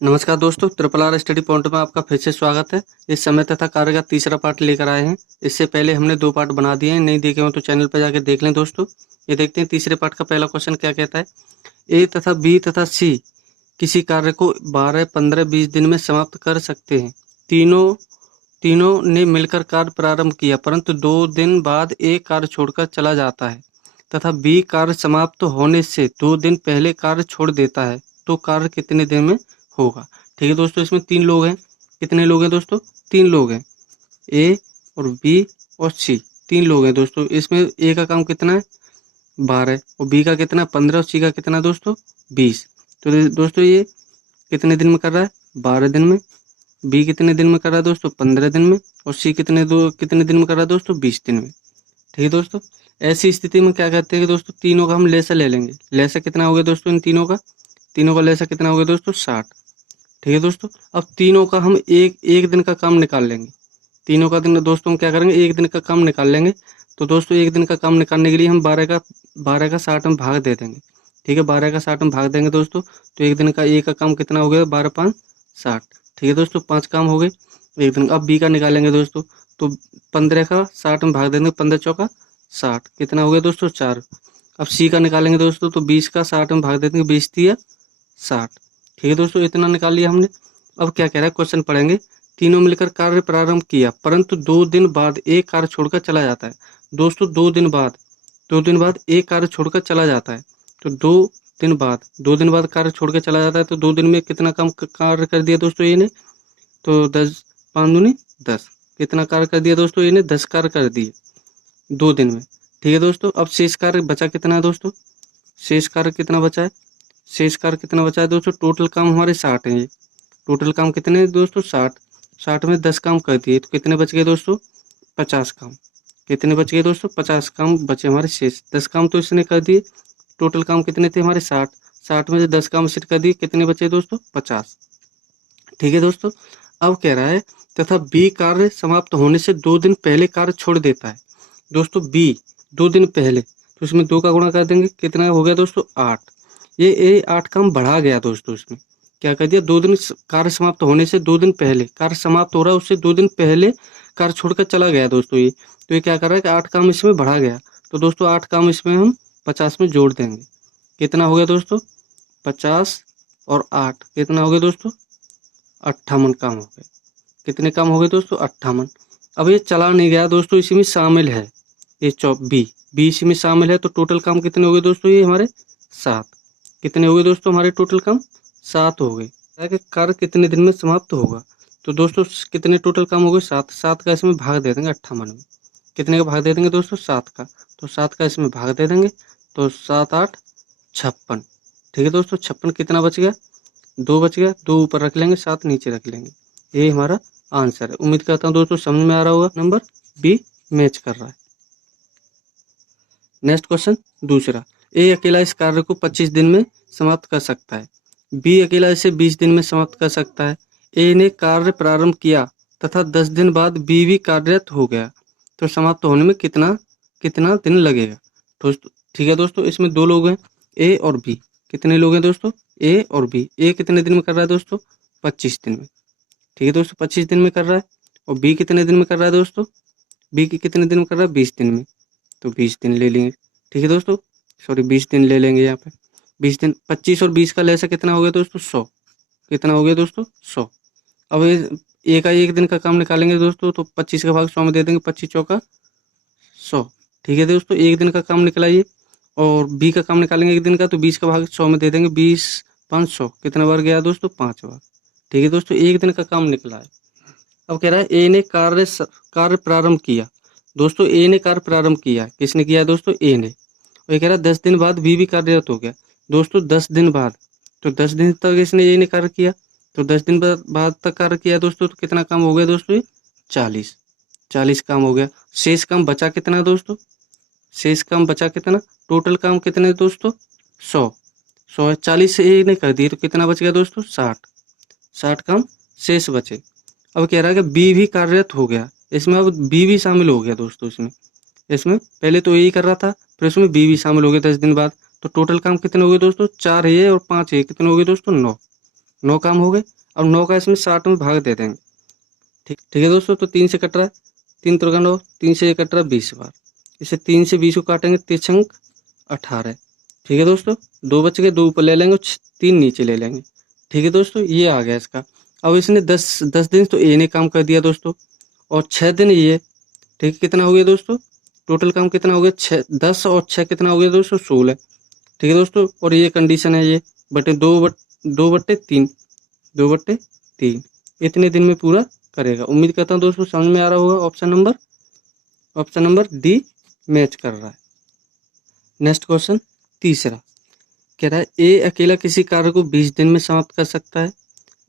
नमस्कार दोस्तों, triple R study point में आपका फिर से स्वागत है। इस समय तथा कार्य का तीसरा पार्ट लेकर आए हैं। इससे पहले हमने 2 पार्ट बना दिए हैं, नहीं देखे हो तो चैनल पर जाकर देख लें दोस्तों। ये देखते हैं तीसरे पार्ट का पहला क्वेश्चन क्या कहता है। ए तथा बी तथा सी किसी कार्य को 12, 15, 20 दिन में समाप्त कर सकते हैं। तीनों तीनों ने मिलकर कार्य प्रारंभ किया, परंतु 2 दिन बाद ए कार्य छोड़कर चला जाता है तथा बी कार्य समाप्त होने से 2 दिन पहले कार्य छोड़ देता है, तो कार्य कितने दिन में होगा। ठीक है दोस्तों, इसमें 3 लोग हैं। कितने लोग हैं दोस्तों? 3 लोग हैं, ए और बी और सी। 3 लोग हैं दोस्तों। इसमें ए का काम कितना है? 12 और बी का कितना? 15 और सी का कितना दोस्तों? 20। तो दोस्तों ये कितने दिन में कर रहा है? 12 दिन में। बी कितने दिन में कर रहा है दोस्तों? 15 दिन में। और सी कितने दिन में कर रहा है दोस्तों? 20 दिन में। ठीक है दोस्तों, ऐसी स्थिति में क्या कहते हैं कि दोस्तों तीनों का हम लेसा ले लेंगे। लेसा कितना हो गया दोस्तों इन तीनों का लेसा कितना हो गया दोस्तों? 60। ठीक है दोस्तों, अब तीनों का हम एक एक दिन का काम निकाल लेंगे। तीनों का दिन दोस्तों हम क्या करेंगे? एक दिन का काम निकाल लेंगे। तो दोस्तों एक दिन का काम निकालने के लिए हम 12 का 60 में भाग दे देंगे। ठीक है, 12 का 60 में भाग देंगे दोस्तों, तो एक दिन का ए का काम कितना हो गया? 12, 5, 60। ठीक है दोस्तों, 5 काम हो गए एक दिन। अब बी का निकालेंगे दोस्तों, तो 15 का 60 में भाग देंगे, 15 चौका 60, कितना हो गया दोस्तों? 4। अब सी का निकालेंगे दोस्तों, तो 20 का 60 में भाग देते हैं, 20 तिया 60। ठीक है दोस्तों, इतना निकाल लिया हमने। अब क्या कह रहा है, क्वेश्चन पढ़ेंगे। तीनों मिलकर कार्य प्रारंभ किया, परंतु 2 दिन बाद एक कार्य छोड़कर चला जाता है। दोस्तों 2 दिन बाद एक कार्य छोड़कर चला जाता है। तो 2 दिन बाद कार्य छोड़कर चला जाता है, तो 2 दिन में कितना काम कार्य कर दिया दोस्तों ये ने? तो 10, 5 दूनी 10। कितना कार्य कर दिया दोस्तों ये ने? 10 कार्य कर दिए 2 दिन में। ठीक है दोस्तों, अब शेष कार्य बचा कितना है दोस्तों? शेष कार्य कितना बचा है? शेष कार्य कितना बचा है दोस्तों? टोटल काम हमारे 60 हैं। ये टोटल काम कितने हैं दोस्तों? 60। 60 में 10 काम कर दिए, तो कितने बच गए दोस्तों? 50 काम। कितने बच गए दोस्तों? 50 काम बचे हमारे शेष। 10 काम तो इसने कर दिए। टोटल काम कितने थे हमारे? 60। 60 में से 10 काम इसने कर दिए, कितने बचे दोस्तों? 50। ठीक है दोस्तों, अब कह रहा है तथा बी कार्य समाप्त होने से 2 दिन पहले कार्य छोड़ देता है। दोस्तों बी 2 दिन पहले, तो इसमें 2 का गुणा कर देंगे, कितना हो गया दोस्तों? 8। ये ए 8 काम बढ़ा गया दोस्तों। इसमें क्या कर दिया? 2 दिन कार्य समाप्त होने से 2 दिन पहले कार्य समाप्त हो रहा है, उससे 2 दिन पहले कार्य छोड़कर चला गया दोस्तों ये। तो ये क्या कर रहा है कि 8 काम इसमें बढ़ा गया। तो दोस्तों 8 काम इसमें हम 50 में जोड़ देंगे। कितना हो गया दोस्तों? 50 और 8 कितना हो गया दोस्तों? 58 काम हो गए। कितने काम हो गए दोस्तों? 58। अब ये चला नहीं गया दोस्तों, इसी में शामिल है। ये बी इसी में शामिल है, तो टोटल काम कितने हो गए दोस्तों? ये हमारे 7। कितने हो गए दोस्तों हमारे टोटल काम? 7 हो गए। कार्य कितने दिन में समाप्त होगा? तो दोस्तों कितने टोटल काम हो गए? 7। 7 का इसमें भाग दे देंगे 58 में। कितने का भाग दे देंगे दोस्तों? 7 का। तो 7 का इसमें भाग दे देंगे, तो 7, 8, 56। ठीक है दोस्तों, 56 कितना बच गया? 2 बच गया। 2 ऊपर रख लेंगे, 7 नीचे रख लेंगे। ये हमारा आंसर है। उम्मीद करता हूँ दोस्तों समझ में आ रहा होगा। नंबर बी मैच कर रहा है। नेक्स्ट क्वेश्चन दूसरा। ए अकेला इस कार्य को 25 दिन में समाप्त कर सकता है। बी अकेला इसे 20 दिन में समाप्त कर सकता है। ए ने कार्य प्रारंभ किया तथा 10 दिन बाद बी भी कार्यरत हो गया, तो समाप्त होने में कितना कितना दिन लगेगा? तो ठीक है दोस्तों, इसमें 2 लोग हैं, ए और बी। कितने लोग हैं दोस्तों? ए और बी। ए कितने दिन में कर रहा है दोस्तों? 25 दिन में। ठीक है दोस्तों, 25 दिन में कर रहा है। और बी कितने दिन में कर रहा है दोस्तों? बी की कितने दिन में कर रहा है? 20 दिन में। तो 20 दिन ले लेंगे। ठीक है दोस्तों, सॉरी 20 दिन ले लेंगे यहाँ पे। 20 दिन, 25 और 20 का लेसा कितना हो गया दोस्तों? 100। कितना हो गया दोस्तों? 100। अब ए का एक दिन का काम निकालेंगे दोस्तों, तो 25 का भाग 100 में दे देंगे, 25 चौका 100। ठीक है दोस्तों, एक दिन का काम निकलाइए। और बी का काम निकालेंगे एक दिन का, तो 20 का भाग 100 में दे देंगे, 20, 5, 100। कितना बार गया दोस्तों? 5 बार। ठीक है दोस्तों, एक दिन का काम निकला है। अब कह रहा है ए ने कार्य प्रारंभ किया। दोस्तों ए ने कार्य प्रारंभ किया, किसने किया है दोस्तों? ए ने। और ये कह रहा है 10 दिन बाद बी भी कार्यरत हो गया। दोस्तों 10 दिन बाद, तो 10 दिन तक इसने ए ने कार्य किया, तो 10 दिन बाद तक कार्य किया दोस्तों, तो कितना काम हो गया दोस्तों? ये 40 काम हो गया। शेष काम बचा कितना दोस्तों? शेष काम बचा कितना? टोटल काम कितने दोस्तों? 100 है। 40 से ए ने कर दिए, तो कितना बच गया दोस्तों? 60 काम शेष बचे। अब कह रहा है कि बी भी कार्यरत हो गया। इसमें अब बी भी शामिल हो गया दोस्तों। इसमें पहले तो यही कर रहा था, फिर इसमें बी भी शामिल हो गया 10 दिन बाद। तो टोटल काम कितने हो गए दोस्तों? 4 है और 5 है, कितने हो गए दोस्तों? 9। 9 काम हो गए। अब 9 का इसमें 60 में भाग दे देंगे। ठीक है दोस्तों, तो 3 से कट रहा है, 3 त्रिका 9, 3 से ये कट रहा है 20 बार। इसे 3 से 20 को काटेंगे, 3 18। ठीक है दोस्तों, 2 बच गए, 2 ऊपर ले लेंगे, 3 नीचे ले लेंगे। ठीक है दोस्तों, ये आ गया इसका। अब इसने 10 दिन तो ए ने काम कर दिया दोस्तों, और 6 दिन ये। ठीक है, कितना हो गया दोस्तों, टोटल काम कितना हो गया, 6, 10 और 6 कितना हो गया दोस्तों, 16। ठीक है दोस्तों, और ये कंडीशन है, ये बटे 2/3, 2/3 इतने दिन में पूरा करेगा। उम्मीद करता हूँ दोस्तों समझ में आ रहा होगा। ऑप्शन नंबर डी मैच कर रहा है। नेक्स्ट क्वेश्चन तीसरा कह रहा है ए अकेला किसी कार्य को 20 दिन में समाप्त कर सकता है,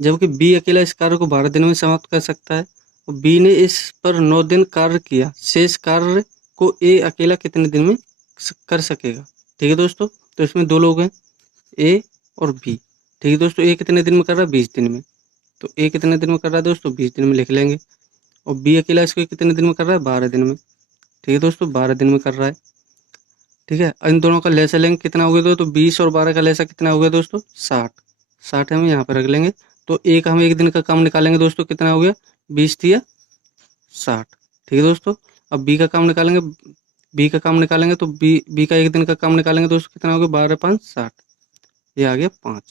जबकि बी अकेला इस कार्य को 12 दिन में समाप्त कर सकता है, और बी ने इस पर 9 दिन कार्य किया। शेष कार्य को ए अकेला कितने दिन में कर सकेगा। ठीक है दोस्तों, तो इसमें 2 लोग हैं, ए और बी। ठीक है दोस्तों, ए कितने दिन में कर रहा है, 20 दिन में। तो ए कितने दिन में कर रहा है दोस्तों, 20 दिन में लिख लेंगे। और बी अकेला इसको कितने दिन में कर रहा है, 12 दिन में। ठीक है दोस्तों, 12 दिन में कर रहा है। ठीक है, इन दोनों का लैसा लेंगे, कितना हो गया दोस्तों, 20 और 12 का लैसा कितना हो गया दोस्तों, 60 हम यहाँ पे रख लेंगे। तो एक हम एक दिन का काम निकालेंगे दोस्तों, कितना हो गया, 20 दिया 60। ठीक है दोस्तों, अब बी का काम निकालेंगे, तो बी का एक दिन का काम निकालेंगे दोस्तों, कितना हो गया, 12 5 60, ये आ गया 5।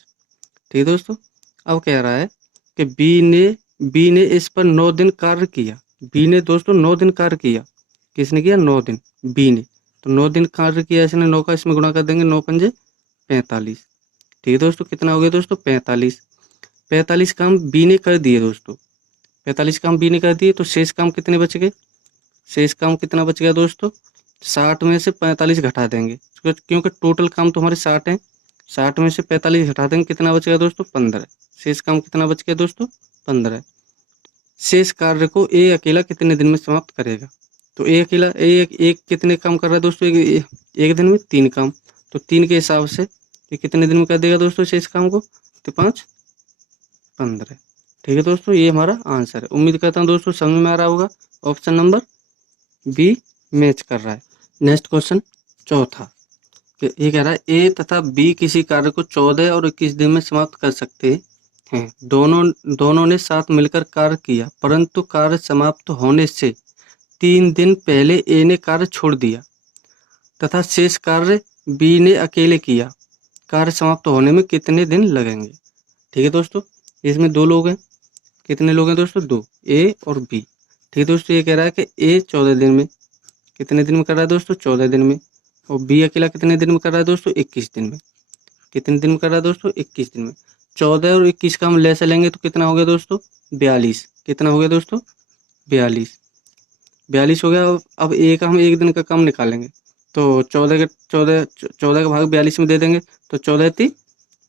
ठीक है दोस्तों, अब कह रहा है कि बी ने इस पर 9 दिन कार्य किया। बी ने दोस्तों 9 दिन कार्य किया। किसने किया, 9 दिन, बी ने। तो 9 दिन कार्य किया इसने, 9 का इसमें गुणा कर देंगे, 9 पंजे 45। ठीक है दोस्तों, कितना हो गया दोस्तों, 45 काम बी ने कर दिए दोस्तों, 45 काम बी ने कर दिए। तो शेष काम कितने बच गए, शेष काम कितना बच गया दोस्तों, 60 में से 45 घटा देंगे, क्योंकि टोटल काम तो हमारे 60 हैं। 60 में से 45 घटा देंगे, कितना बच गया दोस्तों, 15। शेष काम कितना बच गया दोस्तों, 15। शेष कार्य को ए अकेला कितने दिन में समाप्त करेगा। तो ए अकेला एक कितने काम कर रहा है दोस्तों, एक दिन में 3 काम। तो 3 के हिसाब से ये कितने दिन में कर देगा दोस्तों शेष काम को, तो 5 15। ठीक है दोस्तों, ये हमारा आंसर है। उम्मीद करता हूँ दोस्तों समझ में आ रहा होगा। ऑप्शन नंबर बी मैच कर रहा है। नेक्स्ट क्वेश्चन चौथा, ये कह रहा है ए तथा बी किसी कार्य को 14 और 21 दिन में समाप्त कर सकते हैं। दोनों ने साथ मिलकर कार्य किया, परंतु कार्य समाप्त होने से 3 दिन पहले ए ने कार्य छोड़ दिया तथा शेष कार्य बी ने अकेले किया। कार्य समाप्त होने में कितने दिन लगेंगे। ठीक है दोस्तों, इसमें 2 लोग हैं, कितने लोग हैं दोस्तों, 2, ए और बी। ठीक है दोस्तों, ये कह रहा है कि ए 14 दिन में, कितने दिन में कर रहा है दोस्तों, 14 दिन में। और बी अकेला कितने दिन में कर रहा है दोस्तों, 21 दिन में। कितने दिन में कर रहा है दोस्तों, 21 दिन में। 14 और 21 का हम ले चलेंगे तो कितना हो गया दोस्तों, 42। कितना हो गया दोस्तों, 42 हो गया। अब ए का हम एक दिन का काम निकालेंगे, तो 14 का भाग 42 में दे देंगे, तो 14 3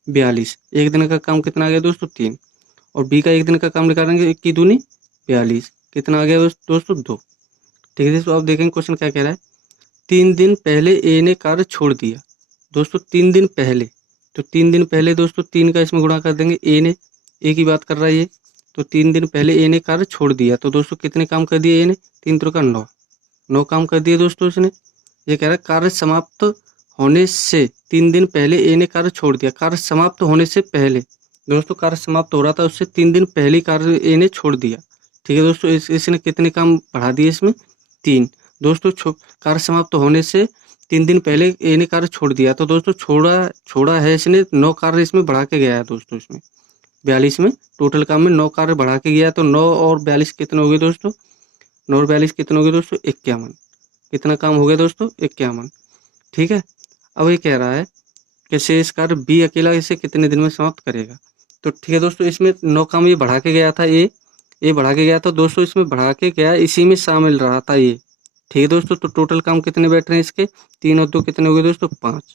42। एक दिन का काम कितना आ गया दोस्तों, 3। और बी का एक दिन का काम निकालेंगे, 1 की दूनी 42, कितना आ गया दोस्तों, 2। ठीक है दोस्तों, अब देखेंगे क्वेश्चन क्या कह रहा है। 3 दिन पहले ए ने कार्य छोड़ दिया दोस्तों, 3 दिन पहले। तो 3 दिन पहले दोस्तों 3 का इसमें गुणा कर देंगे, ए की बात कर रहा है ये। तो 3 दिन पहले ए ने कार्य छोड़ दिया, तो दोस्तों कितने काम कर दिए ए ने, 3 त्रिका 9 काम कर दिए दोस्तों इसने। ये कह रहा है कार्य समाप्त होने से 3 दिन पहले ए ने कार्य छोड़ दिया। कार्य समाप्त होने से पहले दोस्तों, कार्य समाप्त हो रहा था उससे 3 दिन पहले कार्य ए ने छोड़ दिया। ठीक है दोस्तों, इसने कितने काम बढ़ा दिए इसमें, 3 दोस्तों। कार्य समाप्त होने से 3 दिन पहले ए ने कार्य छोड़ दिया, तो दोस्तों छोड़ा है इसने, 9 कार्य इसमें बढ़ा के गया है दोस्तों। इसमें 42 में टोटल काम में 9 कार्य बढ़ा के गया, तो 9 और 42 कितने हो गए दोस्तों, 9 और 42 कितने हो गए दोस्तों, 51। कितना काम हो गया दोस्तों, 51। ठीक है, अब ये कह रहा है कि शेष कार्य बी अकेला इसे कितने दिन में समाप्त करेगा। तो ठीक है दोस्तों, इसमें 9 काम ये बढ़ा के गया था, ये बढ़ा के गया था दोस्तों, इसमें बढ़ा के गया, इसी में शामिल रहा था ये। ठीक है दोस्तों, तो टोटल काम कितने बैठ रहे हैं इसके, 3 और 2 कितने हो गए दोस्तों, 5।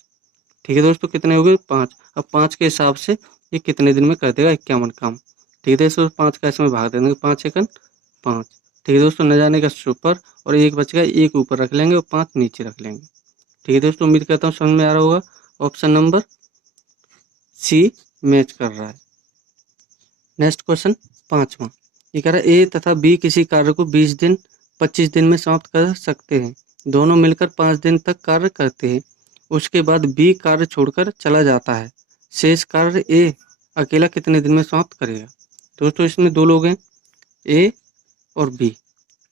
ठीक है दोस्तों, कितने हो गए, 5। अब 5 के हिसाब से ये कितने दिन में कर देगा, 51 काम। ठीक है दोस्तों, 5 का इसमें भाग दे देंगे, 5 एकन 5। ठीक है दोस्तों, न जाने का सुपर, और 1 बच गया, 1 ऊपर रख लेंगे और 5 नीचे रख लेंगे। ठीक है दोस्तों, उम्मीद करता हूँ समझ में आ रहा होगा। ऑप्शन नंबर सी मैच कर रहा है। नेक्स्ट क्वेश्चन 5वां, ये कह रहा है ए तथा बी किसी कार्य को 20 दिन 25 दिन में समाप्त कर सकते हैं। दोनों मिलकर 5 दिन तक कार्य करते हैं, उसके बाद बी कार्य छोड़कर चला जाता है। शेष कार्य ए अकेला कितने दिन में समाप्त करेगा। दोस्तों इसमें दो लोग हैं, ए और बी।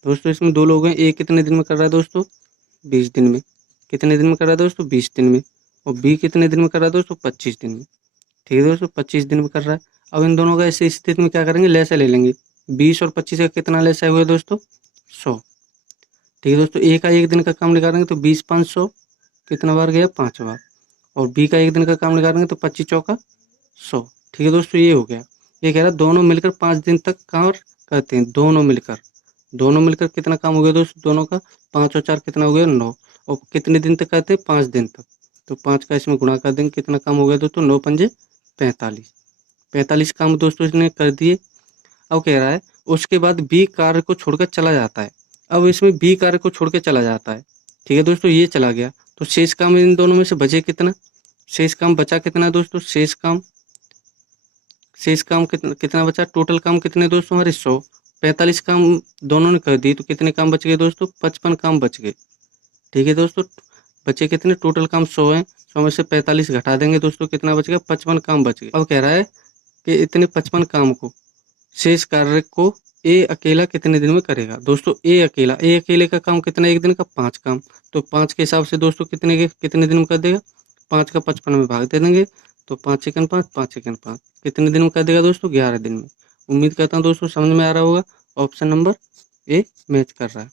दोस्तों इसमें दो लोग हैं, ए कितने दिन में कर रहा है दोस्तों, 20 दिन में। कितने दिन में कर रहा है दोस्तों, 20 दिन में। और बी कितने दिन में कर रहा है दोस्तों, 25 दिन में। ठीक है दोस्तों, 25 दिन में कर रहा है। अब इन दोनों का ऐसी स्थिति में क्या करेंगे, लैसा ले लेंगे। 20 और 25 का कितना लैसा हुआ दोस्तों, 100। ठीक है दोस्तों, ए का एक दिन का काम निकालेंगे तो 20 500 कितना बार गया, 5 बार। और बी का एक दिन का काम निकालेंगे तो 25 चौका 100। ठीक है दोस्तों, ये हो गया। ये कह रहा है दोनों मिलकर 5 दिन तक काम करते हैं। दोनों मिलकर कितना काम हो गया दोस्तों, दोनों का 5 और 4 कितना हो गया, 9। और कितने दिन तक करते हैं, 5 दिन तक। तो 5 का इसमें गुणा कर देंगे, कितना काम हो गया दोस्तों, 9 पंजे 45। 45 काम दोस्तों इसने कर दिए। अब कह रहा है उसके बाद बी कार्य को छोड़कर चला जाता है। अब इसमें बी कार्य को छोड़ के चला जाता है। ठीक है दोस्तों, ये चला गया तो शेष काम इन दोनों में से बचे कितना, शेष काम बचा कितना दोस्तों, शेष काम कितना बचा, टोटल काम कितने दोस्तों हमारे 100। 45 काम दोनों ने कर दिए तो कितने काम बच गए दोस्तों, 55 काम बच गए। ठीक है दोस्तों, बचे कितने, टोटल काम 100 है, 100 में से 45 घटा देंगे दोस्तों, कितना बच गया, 55 काम बच गए। अब कह रहा है कि इतने 55 काम को, शेष कार्य को ए अकेला कितने दिन में करेगा। दोस्तों ए अकेले का काम कितना, एक दिन का 5 काम। तो 5 के हिसाब से दोस्तों कितने दिन में कर देगा, 5 का 55 में भाग दे देंगे तो 5 सेकंड 5 5 सेकंड 5 कितने दिन में कर देगा दोस्तों, 11 दिन में। उम्मीद करता हूँ दोस्तों समझ में आ रहा होगा। ऑप्शन नंबर ए मैच कर रहा है।